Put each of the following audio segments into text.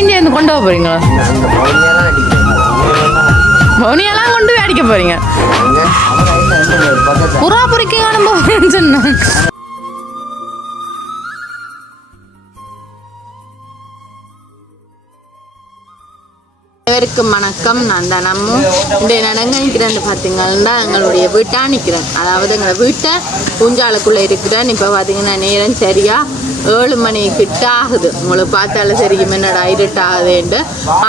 இங்கே வந்து கொண்டு போக போறீங்களா? பவுனியெல்லாம் கொண்டு போய் அடிக்க போறீங்க? புறா பொறிக்க காணும் போறேன்னு சொன்னாங்க. அனைவருக்கும் வணக்கம். நான் தான் நம்ம இன்றைய நடங்கிறேன் பார்த்தீங்கன்னா எங்களுடைய வீட்டா நிற்கிறேன். அதாவது எங்கள் வீட்டை பூஞ்சாலுக்குள்ளே இருக்கிறேன். இப்போ பார்த்தீங்கன்னா நேரம் சரியா 7 மணி கிட்ட ஆகுது. உங்களுக்கு பார்த்தாலும் சரிக்கும் என்னடா இருட்டு ஆகுதுன்ட்டு.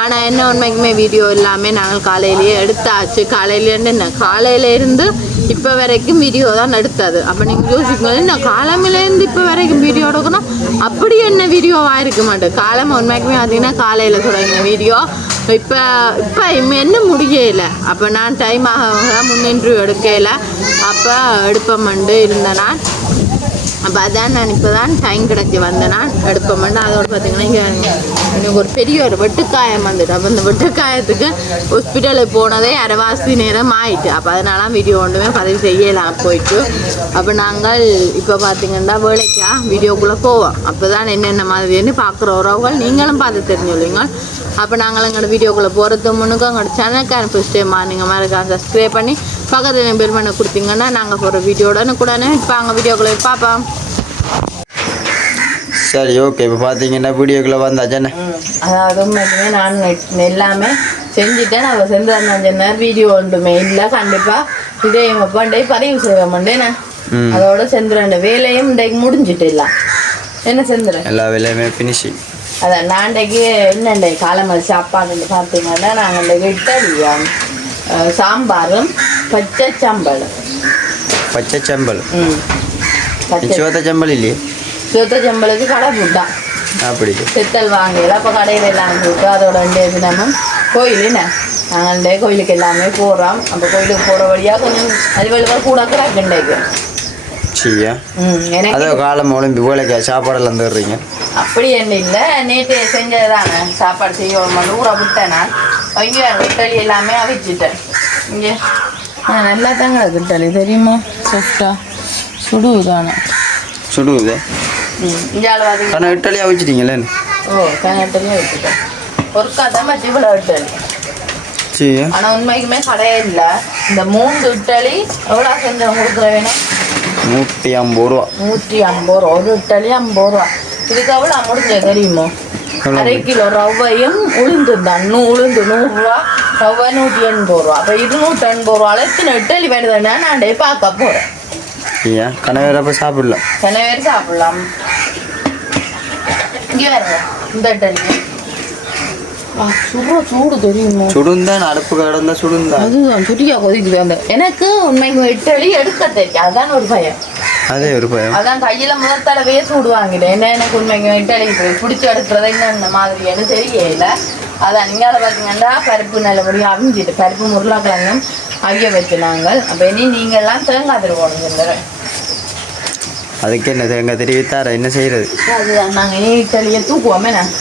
ஆனால் என்ன உண்மைக்குமே வீடியோ எல்லாமே நாங்கள் காலையிலேயே எடுத்தாச்சு. காலையிலேருந்து என்ன காலையிலேருந்து இப்போ வரைக்கும் வீடியோ தான் எடுத்தது. அப்போ நீங்கள் யோசிக்கணும், நான் காலமிலேருந்து இப்போ வரைக்கும் வீடியோ எடுக்கணும், அப்படி என்ன வீடியோவாக இருக்க மாட்டேன். காலம் உண்மைக்குமே பார்த்தீங்கன்னா காலையில் தொடங்கின வீடியோ இப்போ என்ன முடியலை. அப்போ நான் டைம் ஆக முன்னின்று எடுக்கலை. அப்போ எடுப்பமண்டு இருந்தேன் நான். அப்போ அதான் நான் இப்போ தான் டைம் கிடச்சி வந்தேன் நான் எடுப்பமண்டு. அதோடு பார்த்தீங்கன்னா இங்கே எனக்கு ஒரு பெரிய ஒரு வெட்டுக்காயம் வந்துட்டு. அப்போ இந்த வெட்டுக்காயத்துக்கு ஹாஸ்பிட்டலுக்கு போனதே அரைவாசி நேரம் ஆயிட்டு. அப்போ அதனால வீடியோ ஒன்றுமே பதிவு செய்யலாம் போயிட்டு. அப்போ நாங்கள் இப்போ பார்த்தீங்கன்னா வேலைக்கா வீடியோக்குள்ளே போவோம். அப்போ தான் என்னென்ன மாதிரின்னு பார்க்குற உறவுகள் நீங்களும் பார்த்து தெரிஞ்சுள்ளுங்க. அப்போ நாங்கள் எங்களோட வீடியோக்குள்ளே போகிறது முன்னுக்கு எங்களோட சேனலுக்கு ஃபஸ்ட் டைமாக நீங்கள் மாதிரி சப்ஸ்கிரைப் பண்ணி பக்கத்தில் பெல் பண்ண கொடுத்தீங்கன்னா நாங்கள் போகிற வீடியோட கூட இப்போ அங்கே வீடியோக்குள்ளே பார்ப்போம். சரி, ஓகே. இப்போ பார்த்தீங்கன்னா வீடியோக்குள்ளே வந்தாச்சானே. அதாவது நான் எல்லாமே செஞ்சுட்டேன். நாங்கள் செஞ்சு வந்தேன். வீடியோ ஒன்றுமே இல்லை. கண்டிப்பாக இதே பண்டே பதிவு செய்வோம் மண்டேண்ணே. அதோட செந்துறேன் வேலையும் இன்றைக்கு முடிஞ்சிட்டு இல்லை. என்ன செந்துறேன் எல்லா வேலையுமே ஃபினிஷிங். அதான் நான் இன்றைக்கு என்னண்டே காலமரி சாப்பாடுன்னு பார்த்தீங்கன்னா நாங்கள் இன்றைக்கு இட்டலியா சாம்பாரும் பச்சை சம்பளம். பச்சை சம்பல் சிவத்த சம்பல் இல்லையே? சிவத்த சம்பளுக்கு கடை போட்டான் அப்படி செத்தல் வாங்கல. அப்போ கடையில் எல்லாம் போட்டு அதோட 2 தினமும் கோயிலுண்ணே நாங்கள் 2 கோயிலுக்கு எல்லாமே போகிறோம். அப்போ கோயிலுக்கு போகிற வழியாக கொஞ்சம் அதுவெளிவாக கூட கிடக்குண்டேக்கு. சரியா? அதோ காலம் ஒளிம்பி வேலைக்கு சாப்பாடெல்லாம் தர்றீங்க? அப்படி என்ன இல்லை, நேற்று செஞ்சதுதானே சாப்பாடு செய்ய ஊற விட்டேன் நான். இங்கே இட்டலி எல்லாமே அவிச்சிட்டேன். இங்கே நல்லா தாங்க இட்டலி தெரியுமா? சாஃப்டா சுடுதானே சுடுது. ஆனால் இட்டலி அவிச்சிட்டீங்களே? ஓ, இட்டலியும் அவிச்சிட்டேன். ஒருக்கா தான் பற்றி இவ்வளோ இட்டலி. சரி. ஆனால் உண்மைக்குமே கடையே இல்லை. இந்த 3 இட்டலி எவ்வளோ செஞ்சு கொடுக்குற வேணும்? 150 ரூபா. 150 ரூபா. ஒரு இட்டலி 50 ரூபா. இதுக்கு எவ்வளோ முடிஞ்சது தெரியுமோ? 1/2 கிலோ ரவையும் உளுந்து தான். உளுந்து 100 ரூபா, ரவை 180 ரூபா. அப்போ 280 ரூபாவில் எத்தனை இட்டலி வருதுன்னா நான் பார்க்க போகிறேன். ஏன் கணவரப்போ சாப்பிடலாம்? கணவர் சாப்பிடலாம். இங்கே வருங்க இந்த இட்டலி சூடு தெரியுமா? சுடுந்தான் அடுப்பு கடந்தா சுடுந்தான். அதுதான் சுட்டியா கொதிக்குது. அந்த எனக்கு உண்மைக்கு இட்டலி எடுக்க தெரியும். அதான் ஒரு பயம். அதே ஒரு பயம். அதான் கையில முதத்தடவே சூடு வாங்கிட்டேன். என்ன எனக்கு உண்மைக்கு இட்டலி பிடிச்சி எடுக்கிறது என்ன மாதிரின்னு தெரியல. அதான் நீங்க அதை பார்த்தீங்கன்னா பருப்பு நல்லபடியும் அவிஞ்சிட்டு பருப்பு உருளைக்கிழங்கும் அவிய வச்சு நாங்கள். அப்போ இனி நீங்கள்லாம் தேங்காய் திருவோணும் சொல்லுறேன். அதுக்கு என்ன தேங்காய் தெரிவித்தார என்ன செய்யறது? அதுதான் நாங்கள் இனி இட்டலியை தூக்குவோமே. நான்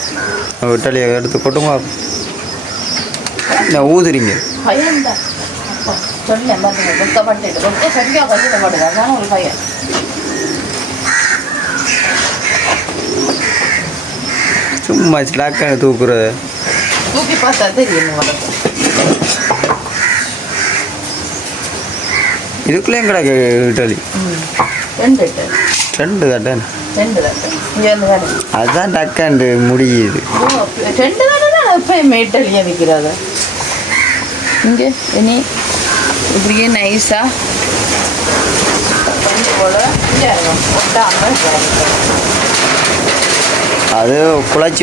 இட்டலியை எடுத்து கொட்டுங்க. ஊதுறீங்க பையன்தான் சொன்னேன் பாருங்க. கொக்கப்பட்டு கொட்ட சரியா கஷ்டப்படுது. அதான ஒரு பையன். சும்மா ஸ்லாக்கான தூக்குற தூக்கி பார்த்தா தெரியும். இதுக்குள்ளே கிடக்கு இட்டலி. 2 தட்டை. அதுதான் டக்காண்டு முடியுது. 2 தட்டை தான் எப்பயுமே இட்டலியை விற்கிறது. இங்கே இனி இப்படியே நைஸாக கொஞ்சம் போல ஒட்டாமல் அது குழச்சி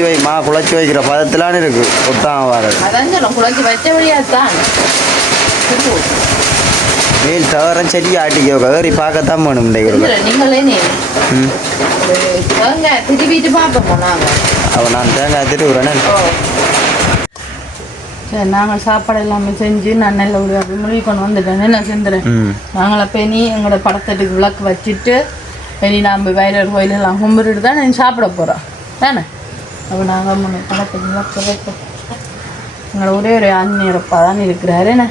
வைக்கிற பதத்திலான்னு இருக்கு. ஒட்டாமல் வர்றது அதான் சொல்லும். குழச்சி வச்சபடியாக தான் மேல் தவறம் சரியா ஆட்டிக்கோ. கவரி பார்க்கத்தான் வேணும். நீங்களே தேங்காய் திருவிட்டு பார்ப்போம். நாங்கள் அவன் நான் தேங்காய் திருவுறேன். சரி, நாங்கள் சாப்பாடு எல்லாமே செஞ்சு நான் நல்ல ஒரு அப்படி மொழி கொண்டு வந்துட்டேன். நான் செஞ்சுறேன். நாங்கள் அப்போ இனி எங்களோட படத்தட்டுக்கு விளக்கு வச்சுட்டு இனி நாம் வயலர் கோயிலெல்லாம் கும்பிட்டுட்டு தான் நான் சாப்பிட போகிறோம் தானே. அப்போ நாங்கள் படத்துக்கு விளக்கு வைப்போம். எங்களோட ஒரே ஒரு ஆஞ்சநேயரப்பா தான் இருக்கிறாரு. என்ன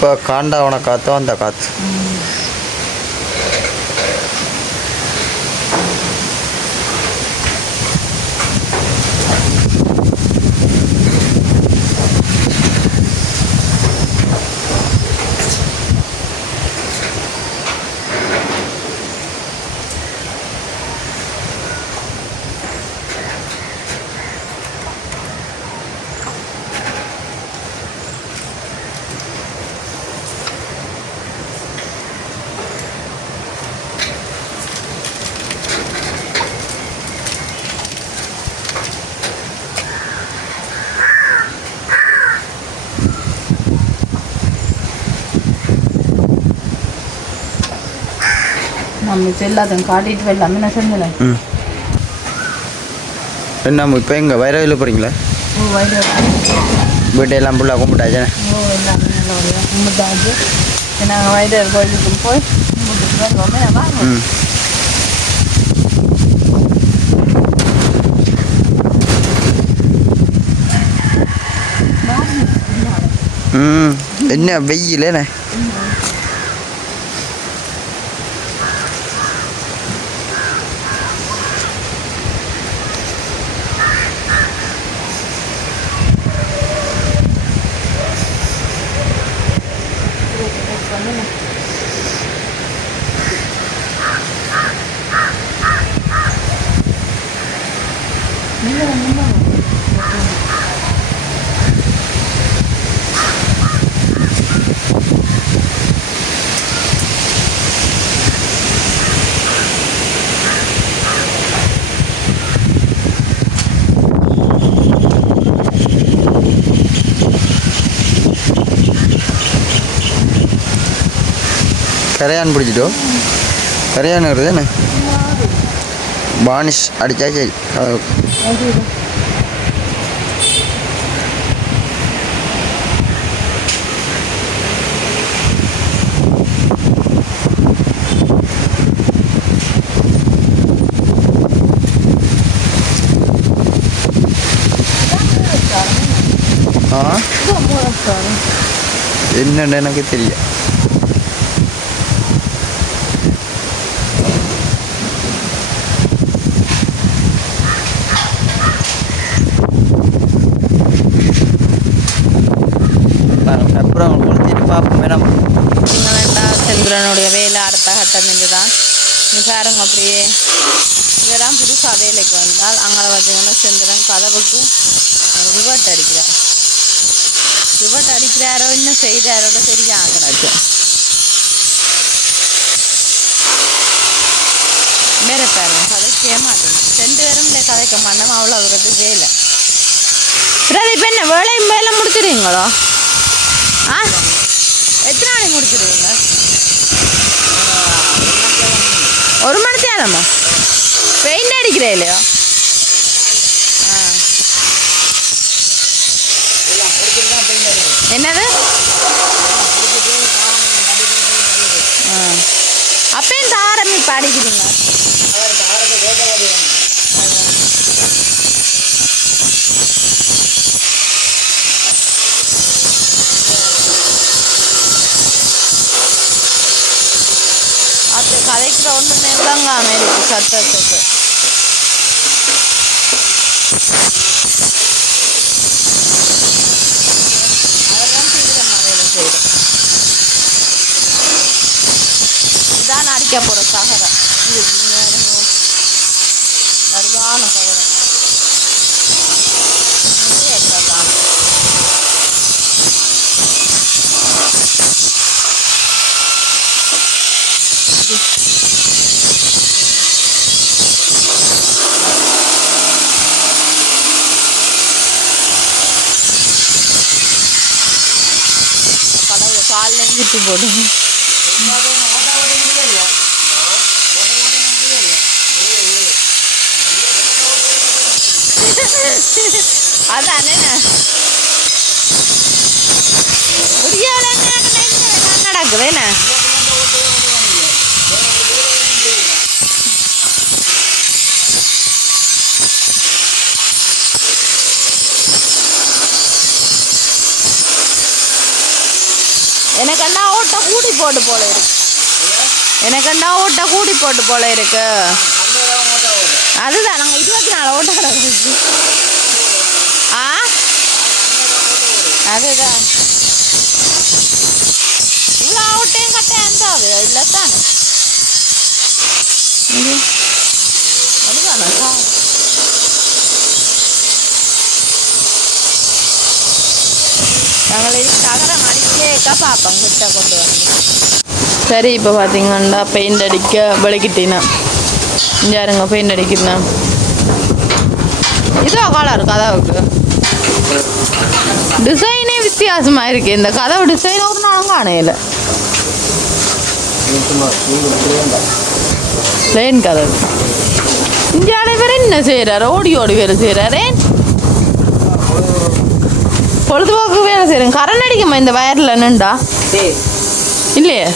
இப்போ காண்டாவன காற்றோ அந்த காற்று. நம்ம எல்லாத்தையும் காட்டிட்டு போயிடலாமே நான் சொன்னேன். என்ன இப்போ எங்கே வைரவில் போகிறீங்களா? ஓ வயது வீட்டையெல்லாம் ஃபுல்லாக கும்பிட்டாச்சே? ஓ எல்லாமே நல்லபடியாக கும்பிட்டாச்சு. நாங்கள் வைத்தியர் கோயிலுக்கு போய் கும்பிட்டுட்டு வருவோமே வாங்க. என்ன வெயிலேண்ணே. கரையான் பிடிச்சிட்டோ? கரையான் வருது என்ன? பானிஷ் அடித்தா சரி. என்னன்னு எனக்கு தெரியும். அப்புறம் கொளுத்திட்டு பார்ப்போம். வேணாம் நீங்களா செந்திரனுடைய வேலை அடுத்த கட்டம் இதுதான். நீ பாருங்க அப்படியே இதெல்லாம் புதுசாக வேலைக்கு வந்தால் அங்கே பார்த்தீங்கன்னா செந்திரன் கதவுக்கு ரிவர்ட் அடிக்கிறார். ரிவர்ட் அடிக்கிறாரோ இன்னும் செய்கிறாரோட சரியா ஆகிறாச்சு. வேற பாருங்க கதைக்கவே மாட்டேன். 2 பேரும் இல்லை கதைக்க மாட்டோம். அவ்வளோ அவரது வேலை. பிரதீப் என்ன வேலையும் வேலை முடிச்சிடுவீங்களோ? ஆ எத்தனை மணி முடிச்சிடுவீங்க? 1 மணி தேரமா பெயிண்ட் அடிக்கிறே இல்லையோ? என்னது? அப்பயும் தாரம் இப்போ அடிக்கிறீங்க? அது கதைக்கிற ஒன்று நேரங்க அமெரிக்க சத்தத்துக்கு அதெல்லாம் தீவிரமாக வேலை செய்கிறோம். இதான் அடிக்க போகிற சகரம். இது வருவான சகரம் கடவுளை காலையும் குத்தி போடும். அதானே முடியாத நடக்குது என்ன? எனக்கண்டா ஓட்ட கூடி போட்டு போல இருக்கு. எனக்கண்டா ஓட்ட கூடி போட்டு போல இருக்கு. அதுதான் நாங்கள் 24 ஓட்ட கிடக்கு. ஆ அதுதான் இவ்வளோ ஓட்டையும் கட்டையும் இருந்தாது இல்லை தானே. அதுதானக்கா நாங்கள் இது தகரம் அடிக்கேக்கா பார்ப்போம் கிட்ட கொண்டு வந்து. சரி இப்போ பார்த்தீங்கன்னா பெயிண்ட் அடிக்க விளக்கிட்டேன்னா யாருங்க பெயிண்ட் அடிக்கிறேன். இதோ கலர் கதவுக்கு டிசைனே வித்தியாசமாக இருக்குது. இந்த கதவு டிசைன் ஒரு நாளும் காணையில் லைன் கதவு. இங்கே பேர் என்ன செய்கிறார்? ஓடி வேலை செய்கிறாரே. பொழுதுபோக்கு வேலை செய்கிறேன். கரண்ட் அடிக்குமா இந்த வயரில் என்னண்டா இல்லையே?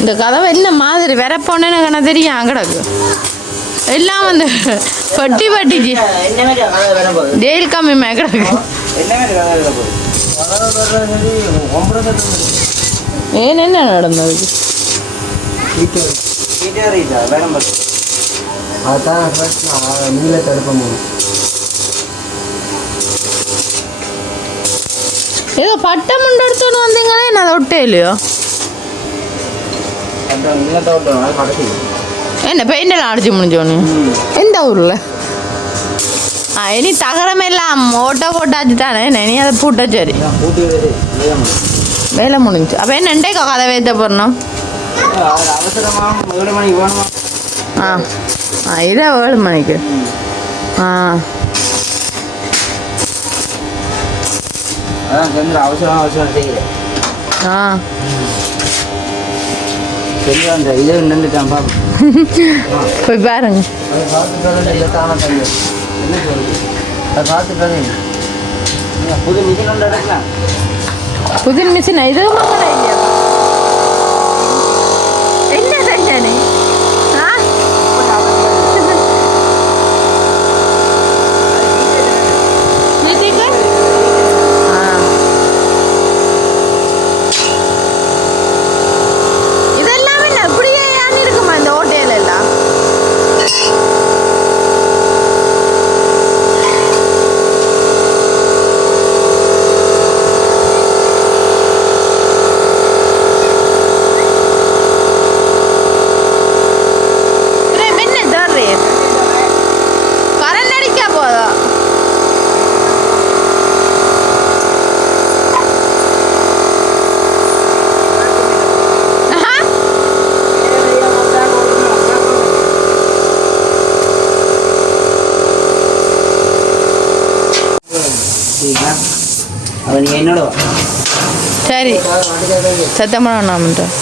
இந்த கதவை என்ன மாதிரி வேற போனேன்னு எனக்கு தெரியும். கிடக்கு எல்லாம் வந்து பட்டி பட்டிக்கு ஜெயில் கம்மி கிடக்கு. ஏன் என்ன நடந்தது? ஏதோ பட்டம் முண்டு எடுத்துன்னு வந்தீங்கன்னா என்ன அதை விட்டே இல்லையோ? என்ன பெயிண்டெல்லாம் அடிச்சு முடிஞ்சோன்னு எந்த ஊரில்? இனி தகரமெல்லாம் ஓட்ட போட்டாச்சு தானே. நீ அதை பூட்ட சரி வேலை முடிஞ்சு. அப்போ என்ன ரெண்டேக்கா கதை வைத்த போடணும். இதே 7 மணிக்கு. போய் பாருங்க. புது மிஷின் இது என்ன செஞ்சானே? சரி சத்தமாக நாமன்றோம்.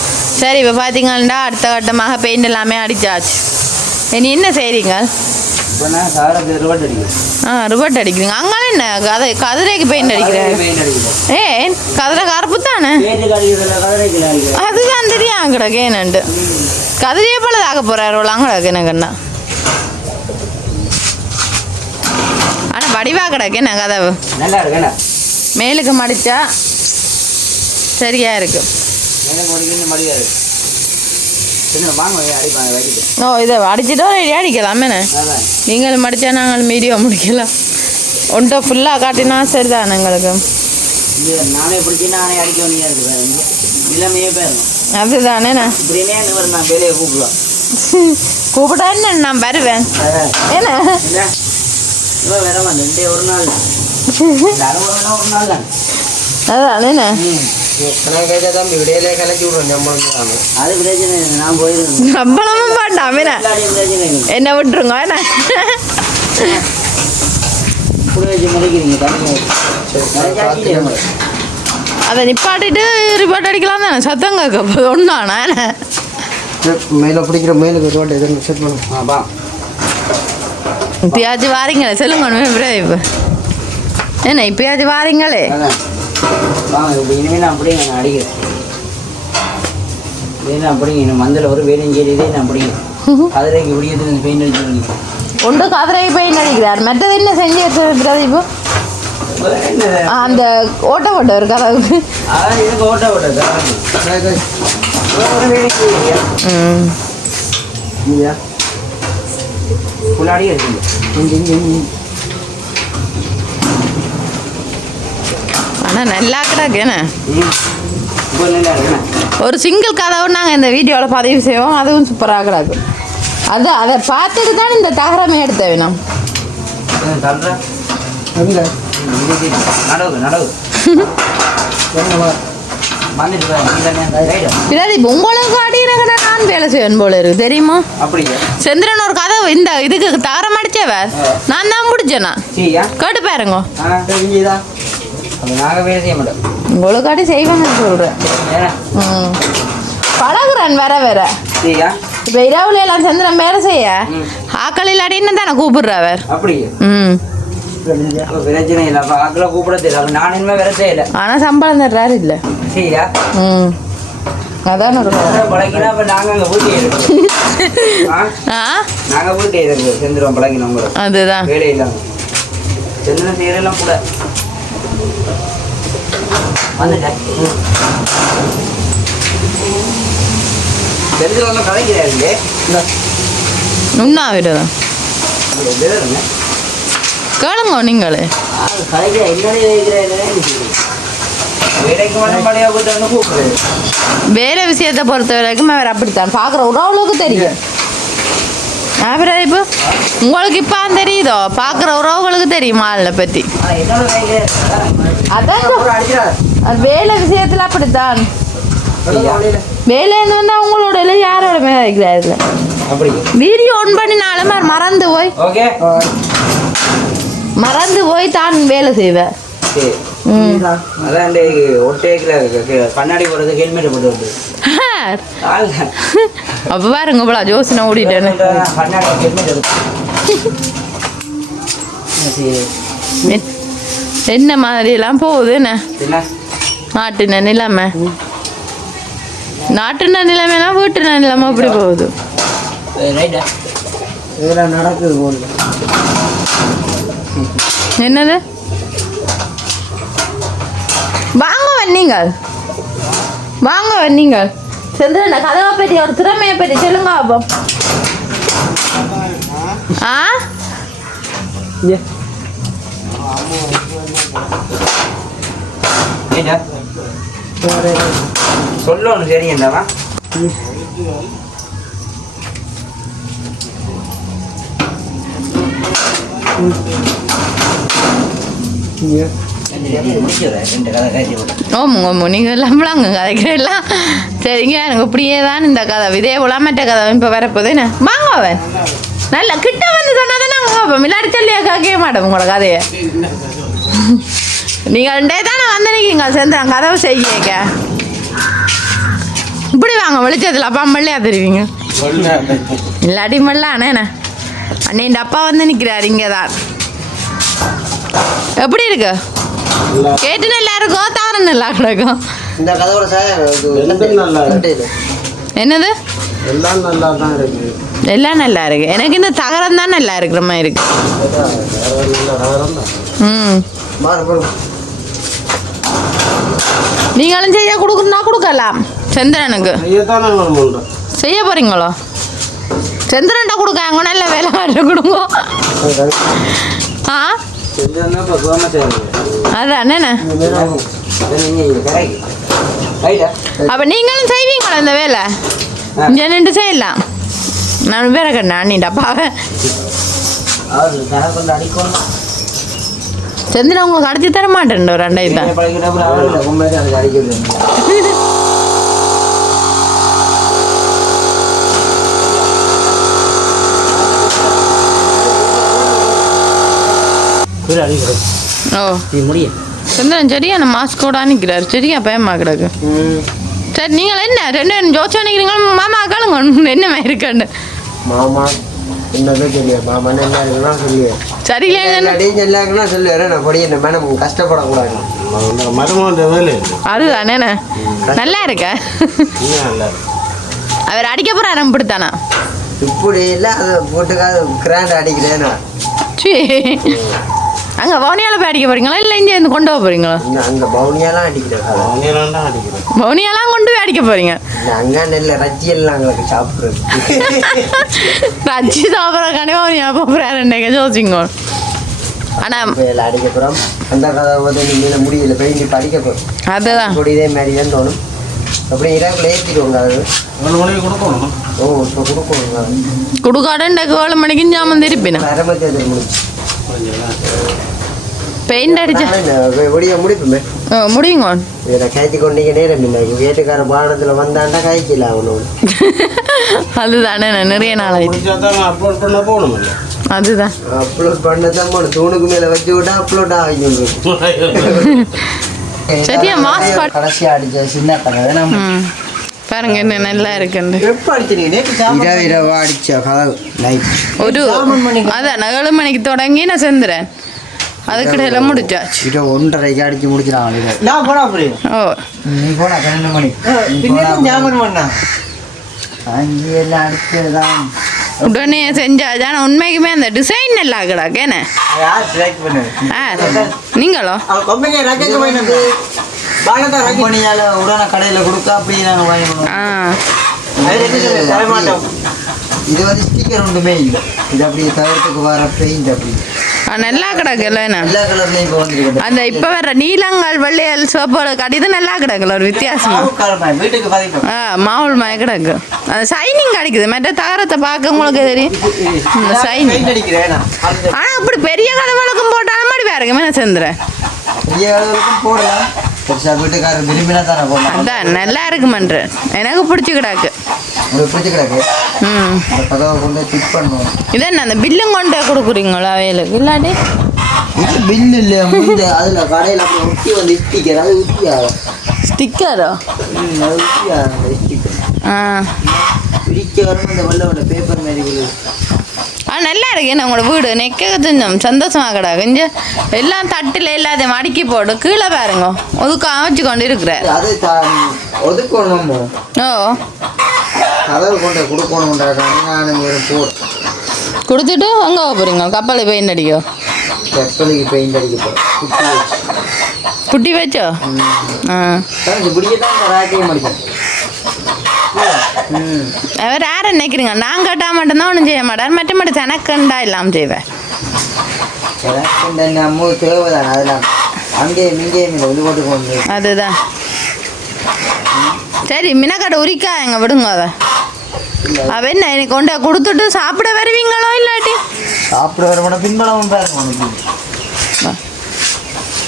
சரி இப்போ பார்த்தீங்கன்னா அடுத்த கட்டமாக பெயிண்ட் எல்லாமே அடிச்சாச்சு. நீ என்ன செய்கிறீங்க? ரிவர்ட் அடிக்கிறீங்க. அங்கே என்ன கதிரைக்கு பெயிண்ட் அடிக்கிறேன். ஏன் கதிரை கருப்பு தானே? அதுதான் தெரியும் அங்கடக்கு ஏனண்டு கதிரையே போல தாக்க போகிறாரு அங்கடக்கு எனக்குண்ணா. ஆனால் வடிவாக கிடக்கு என்ன கதவு மேலுக்கு மடித்தா சரியா இருக்கு. ஓ இதை அடிச்சுட்டோ ரெடி அடிக்கலாமே. நீங்களும் மடித்தா நாங்கள் மீடியம் முடிக்கலாம். ஒன்றை ஃபுல்லாக காட்டினா சரிதான் எங்களுக்கு. அதுதானே கூப்பிட்டா என்ன நான் வருவேன். ஏன்னா அதானே சம்பளமும் பாட்டாமே என்ன விட்டுருங்க. அதை நிப்பாட்டிட்டு ரிப்போர்ட் அடிக்கலாம் தானே. சத்தம் கேட்க ஒன்றானா மேலே பிடிக்கிற மேலுக்கு ரோட் எதுவும் செட் பண்ணுவோம். இப்பயாச்சும் வாரீங்களே சொல்லுங்க. இப்போ என்ன இப்பயாச்சும் வாரீங்களே? இனிமேல் நான் அப்படிங்க நான் அடிக்கிறேன். வேணும் அப்படிங்க இன்னும் மந்தில் ஒரு வேலையும் செய்யறதே நான் அப்படிங்க கதிரைக்கு பிடிக்கிறதுக்கு பெயிண்ட் அடிச்சு ஒன்று கதிரைக்கு பெயிண்ட் அடிக்கிறார். மற்றது என்ன செஞ்சு எடுத்துருக்கிறது? இப்போ அந்த ஓட்ட ஓட்ட ஒரு கதவுக்கு அதான் இதுக்கு ஓட்ட ஓட்டது ஒரு வேலைக்கு இல்லையா புள்ளாடி இருக்குங்க ஆனால் நல்லா கிடக்குண்ணே இப்போ நல்லா இருக்குண்ணே ஒரு சிங்கிள் கதவு நாங்கள் இந்த வீடியோவில் பதிவு செய்வோம் அதுவும் சூப்பராக கிடக்கு அது அதை பார்த்துட்டு தான் இந்த தகரமே எடுத்த வேணும் தள்ளுறேன் நடவு நடவு இதாவது இப்போ உங்களுக்கு அடிக்கிறத நான் வேலை செய்வேன் போல இருக்கு தெரியுமா அப்படியா செந்திரன் ஒரு கதை இந்த இதுக்கு தகரம் அடிச்சவர் நான் தான் பிடிச்சேண்ணா கேட்டு பாருங்க நாங்கள் வேலை செய்ய மாட்டோம் உங்களுக்கு அடி செய்வேன்னு சொல்கிறேன் ம் பழகுறேன் வேற வேற இப்போ இரவுல எல்லாம் செந்திரன் வேலை செய்ய ஆக்கள் இல்லாட்டின்னு தானே கூப்பிடுறவர் அப்படியா ம் பிரச்சனை இல்லை அப்போ ஆக்களை கூப்பிட தெரியல அப்போ நான் இனிமேல் வேலை செய்யலை ஆனால் சம்பளம் தர்றாரு இல்லை சரியா ம் அதான் ஒரு பழகினா அப்போ நாங்கள் அங்கே வீட்டு எடுக்கிறோம் நாங்கள் வீட்டு எடுக்கிறோம் செந்துருவோம் பழகினோம் கூட அதுதான் வேலை இல்லாமல் செந்துரம் செய்யறெல்லாம் கூட வந்துட்டேன் செந்துரம் கலைக்கிறாரு உண்ணாவிரதம் கேளுங்க நீங்களே கலைக்கிற என்னடி வைக்கிறாரு வேலைக்கு மட்டும் பழைய கூட்டு கூப்பிடுறது வேலை விஷயத்தை பொறுத்த வரைக்கும் அவர் அப்படித்தான் பார்க்குற உறவுகளுக்கு தெரியும் அப்புறம் இப்போ உங்களுக்கு இப்போ தெரியுதோ பார்க்குற உறவுகளுக்கு தெரியுமா ஆளை பற்றி அதான் அது வேலை விஷயத்தில் அப்படித்தான் வேலைன்னு வந்து அவங்களோட இல்லை யாரோட மேலே வைக்கிறாரு வீடியோ ஆன் பண்ணினாலும் மறந்து போய் தான் வேலை செய்வேன் அதான் கண்ணாடி போடுறது ஹெல்மெட் போட்டு வந்து அப்போ பாருங்க போல ஜோசினா ஓடிட்டேன்னு என்ன மாதிரி எல்லாம் போகுது என்ன நாட்டுன நிலைமை நாட்டுன நிலைமைனா வீட்டுன நிலைமை அப்படி போகுது நடக்குது என்னது வாங்க வந்தீங்க செந்திரன் கதவை பற்றி ஒரு திறமையை பற்றி சொல்லுங்க அப்போ ஆ சொல்லணும் சரி என்னவா ஓமோ நீங்கள் எல்லாம் கதைக்கிறெல்லாம் சரிங்க எனக்கு இப்படியே தான் இந்த கதை இதே போல மற்ற கதை இப்போ வரப்போது என்ன வாங்க அவன் நல்லா கிட்ட வந்து சொன்னால் தான் நாங்கள் பார்ப்போம் இல்லாடி சொல்லியா கேட்க மாட்டோம் உங்களோட கதையை நீங்கள் ரெண்டே தானே வந்து நிற்கிங்க சேர்ந்து கதவை செய்யக்க இப்படி வாங்க வெளிச்சத்தில் அப்பா மல்லையா தெரிவிங்க இல்லாட்டி மல்ல அண்ணே அண்ணன் அப்பா வந்து நிற்கிறாரு இங்கே தான் எப்படி இருக்கு கேட்டு நல்லா இருக்கும் தவறு நல்லா கிடக்கும் இந்த கதவோட என்னது எல்லாம் நல்லா தான் இருக்கு எல்லாம் நல்லா இருக்கு எனக்கு இந்த தகரம் தான் நல்லா இருக்கிற மாதிரி இருக்கு ம் நீங்களும் செய்ய கொடுக்கணும்னா கொடுக்கலாம் செந்திரனுக்கு செய்ய போறீங்களோ செந்திரன்ட்ட கொடுக்காங்க நல்ல வேலை காட்ட கொடுங்க ஆ அதான் என்ன அப்போ நீங்களும் செய்வீங்களா இந்த வேலை இங்கே நின்று செய்யலாம் நான் வேற கண்ணா நீண்டா பாவ செந்திரன் உங்களுக்கு அடிச்சு தர மாட்டேன் ஒரு ரெண்டாயிரம் ஓ முடியும் செந்திரன் சரியா நான் மாஸ்கோட அனுக்கிறார் சரியா பயமா கிடக்கு சரி நீங்கள் என்ன ரெண்டு ஜோச்சு நினைக்கிறீங்களா மாமா கேளுங்க என்ன இருக்கான்னு மாமா என்னவே தெரியும் மாமா என்ன இருக்குன்னா சொல்லுவேன் சரியில்லை சொல்லுவேன் நான் படி என்ன மேடம் கஷ்டப்படக்கூடாது அதுதானே நல்லா இருக்க அவர் அடிக்க போறாரு இப்படித்தானா இப்படி இல்லை அதை போட்டுக்காது கிராண்ட் அடிக்கிறேன்னா அங்கே வவுனியாவில் போய் அடிக்க போகிறீங்களா இல்லை இங்கே இருந்து கொண்டு போக போகிறீங்களா? அங்கே பவுனியாலாம் அடிக்கிறேன். வவுனியாலாம் கொண்டு போய் அடிக்க போகிறீங்க? அங்கே நெல்ல ரஜ்ஜியெல்லாம் எங்களுக்கு சாப்பிட்றது. ரஜ்ஜி சாப்பிட்றக்கானே வவுனியா போகிறாரு என்னைக்கு யோசிங்க. ஆனால் அடிக்க போகிறோம். அந்த கதை வந்து நீங்கள் முடியல பெயிண்ட் இப்போ அடிக்க போகிறோம். அதுதான் இப்படி இதே மாதிரி தான் தோணும். அப்படி இரவுல ஏற்றிடுவோங்க. அது 1 மணிக்கு கொடுக்கணும். இப்போ கொடுக்கணுங்க. குடுக்காடுன்னு 7 மணிக்கு ஜாமன் திருப்பினேன். அரமத்தி முடிச்சு பெயிண்ட் அடிச்சா ஒடிய முடிப்புமே முடியுங்க. இதை காய்ச்சி கொண்டீங்க நேரம் இல்லை. வீட்டுக்கார பாடத்தில் வந்தாண்டா காய்க்கல அவனோட. அதுதானே நிறைய நாள் ஆயிடுச்சு. அப்லோட் பண்ண போகணும் இல்லை. அதுதான் அப்லோட் பண்ணதான் போன தூணுக்கு மேலே வச்சு விட்டா அப்லோட் ஆகிக்கும். சரியா மாஸ்க் கடைசியாக அடிச்ச சின்ன கதை நம்ம பாருங்க என்ன நல்லா இருக்குன்னு. எப்போ அடிச்சிருக்கீங்க? இரவு அடிச்ச கதை நைட் ஒரு அதான் 7 மணிக்கு தொடங்கி நான் செந்துறேன். அதுக்கிடையில முடிச்சாச்சு. 1:30க்கு அடிச்சு முடிச்சிடாங்க. நான் போனா புரியும். ஓ நீ போனா 12 மணி ஞாபகம் பண்ணா அஞ்சு எல்லாம் அடிச்சதுதான் உடனே செஞ்சாச்சு. ஆனால் உண்மைக்குமே அந்த டிசைன் நல்லா கிடாக்கு என்ன நீங்களோ கம்பெனியால உடனே கடையில் கொடுத்தா அப்படி நாங்கள் வாங்கிக்கணும். இது வந்து ஸ்டிக்கர் ஒன்றுமே இல்லை. இது அப்படியே தவிர்த்துக்கு வர பெயிண்ட் அப்படி நல்லா கிடக்குல்ல என்ன எல்லா கலர்லையும் இப்போ வந்துருக்கு. அந்த இப்போ வர நீலங்கள் வெள்ளையல் சோப்போட கடிது நல்லா கிடக்குல்ல ஒரு வித்தியாசமா. வீட்டுக்கு பாதிக்கும். மாவுள் மய கிடக்கு. அந்த சைனிங் கிடைக்குது. மற்ற தகரத்தை பார்க்க உங்களுக்கு தெரியும் இந்த சைனிங். ஆனால் இப்படி பெரிய கதவுகளுக்கும் போட்டாலும் மாதிரி வேறுங்க என்ன செந்துறேன். பெரிய அளவுக்கும் போடலாம். பெருசாக வீட்டுக்காரர் விரும்பினா தானே போடலாம். அதான் நல்லா இருக்குமன்ற எனக்கு பிடிச்சி கிடாக்கு. உங்களுக்கு பிடிச்சி கிடாக்கு. அந்த கதவை கொண்டு ஃபிட் பண்ணுவோம். இது என்ன அந்த பில்லும் கொண்டு கொடுக்குறீங்களா வேலுக்கு இல்லாட்டி? இது பில் இல்லையா முடிஞ்ச அதில் கடையில் அப்படி ஒட்டி வந்து ஸ்டிக்கர் அது ஊற்றி ஆகும். ஸ்டிக்கரோ? அது ஊற்றி ஆகும் ஸ்டிக்கர். பிரிக்க வரும் அந்த வெள்ளை பேப்பர் மாதிரி. நல்லா இருக்கு. என்ன உங்களோட வீடு நெக்க கொஞ்சம் சந்தோஷமாக கிடாது. கொஞ்சம் எல்லாம் தட்டில் எல்லாத்தையும் அடுக்கி போட்டு கீழே பாருங்க ஒதுக்க அமைச்சு கொண்டு இருக்கிறார். அது ஒதுக்கணும். ஓ கதவு கொண்டு கொடுக்கணும். நான் போடு கொடுத்துட்டு அங்கே போகிறீங்க கப்பலுக்கு பெயிண்ட் அடிக்கோ? கப்பலுக்கு பெயிண்ட் அடிக்க போகிறேன். புட்டி வச்சோ? இப்படியே தான் ராட்டியம் அடிக்கும். அவர் யாரை நினைக்கிறீங்க? நான் கேட்டால் மட்டும்தான் ஒன்றும் செய்ய மாட்டார். மற்ற மட்டும் தனக்குண்டா இல்லாமல் செய்வேன். நம்ம தேவைதான். அதெல்லாம் அங்கேயும் இங்கேயும் இல்லை. இது போட்டு கொண்டு அதுதான் சரி. மினக்கடை உரிக்கா எங்க விடுங்க. அதை அவ என்ன இன்னைக்கு கொண்டு கொடுத்துட்டு சாப்பிட வருவீங்களோ இல்லாட்டி? சாப்பிட வர மாட்டோம். பின்பலம் பாருங்க.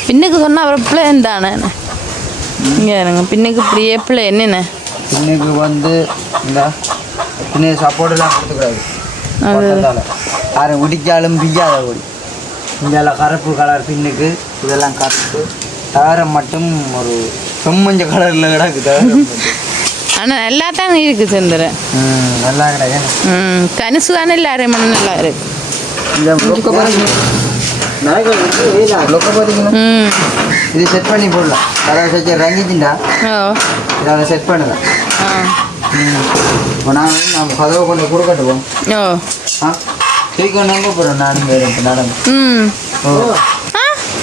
பின்னுக்கு சொன்னால் அவர் பிள்ளைன் தானே. இங்கே இருங்க பின்னுக்கு இப்படியே பிள்ளை என்னென்ன பின்னுக்கு வந்து இந்த பின்ன சப்போர்ட்டெல்லாம் கொடுத்துக்கூடாது. யாரும் உடிச்சாலும் பிய்யாத ஓடி. இங்கெல்லாம் கருப்பு கலர் பின்னுக்கு இதெல்லாம் கருப்பு. தகரம் மட்டும் ஒரு செம்மஞ்ச கலரில் கிடக்கு தகரம். ஆனால் நல்லா தான் இருக்குது செந்துறேன். நல்லா கிடையாது. கணிசு தானே இல்லை அரை மணி நல்லா இருக்கு. இந்த இது செட் பண்ணி போடலாம். கலர் வச்சு ரங்கிச்சுண்டா இதை செட் பண்ணலாம். நான் நம்ம கதவை கொண்டு கொடுக்கட்டுவோம். தூக்கி கொண்டு அங்கே போகிறோம். நானும் நடந்து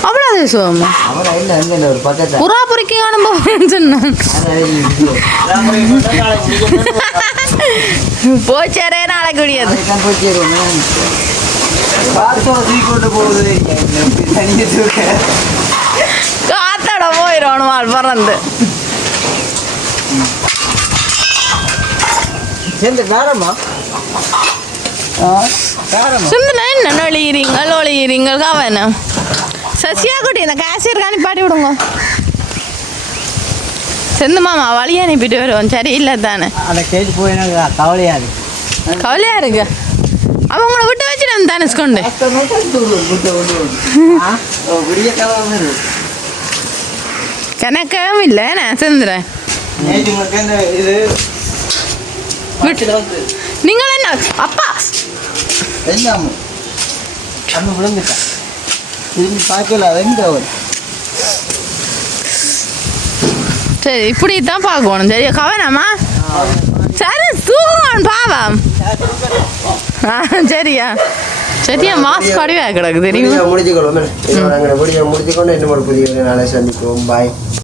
அவ்வளோ சுகமா அவரை இல்லை இல்லை ஒரு பக்கத்தை புறா பொறிக்க காணும் சொன்னான். போச்சரே நாளைக்கு முடியாது. போச்சிருவோம். காத்தோட தூக்கி கொண்டு போகுது. காத்தோட போயிடும் வாழ் பறந்து. சேர்ந்து வேறம்மா சுந்தனா என்ன ஒழிகிறீங்க கவனம். சசியா குட்டி இந்த கேசியர் காணி பாட்டி விடுங்க. செந்து மாமா வழியை அனுப்பிட்டு வருவோம். சரி இல்லை தானே அந்த கேஜ் போயினா கவலையா இருக்கு. அவங்கள விட்டு வச்சு நம்ம தானே கொண்டு கணக்கம் இல்லை நான் செந்துறேன். நீங்கள் என்ன அப்பா எல்லாமும் அண்ணு விழுந்துட்டேன். திரும்பி பார்க்கல. எங்க சரி இப்படி தான் பார்க்கணும். சரி கவனமா சரி தூங்குவான் பாவம். சரியா சரியா மாஸ்க் அடிவா கிடக்கு தெரியுமா முடிச்சுக்கொள்வோம். இதோட முடிச்சுக்கொண்டு இன்னும் ஒரு புதிய நாளை சந்திப்போம். பாய்.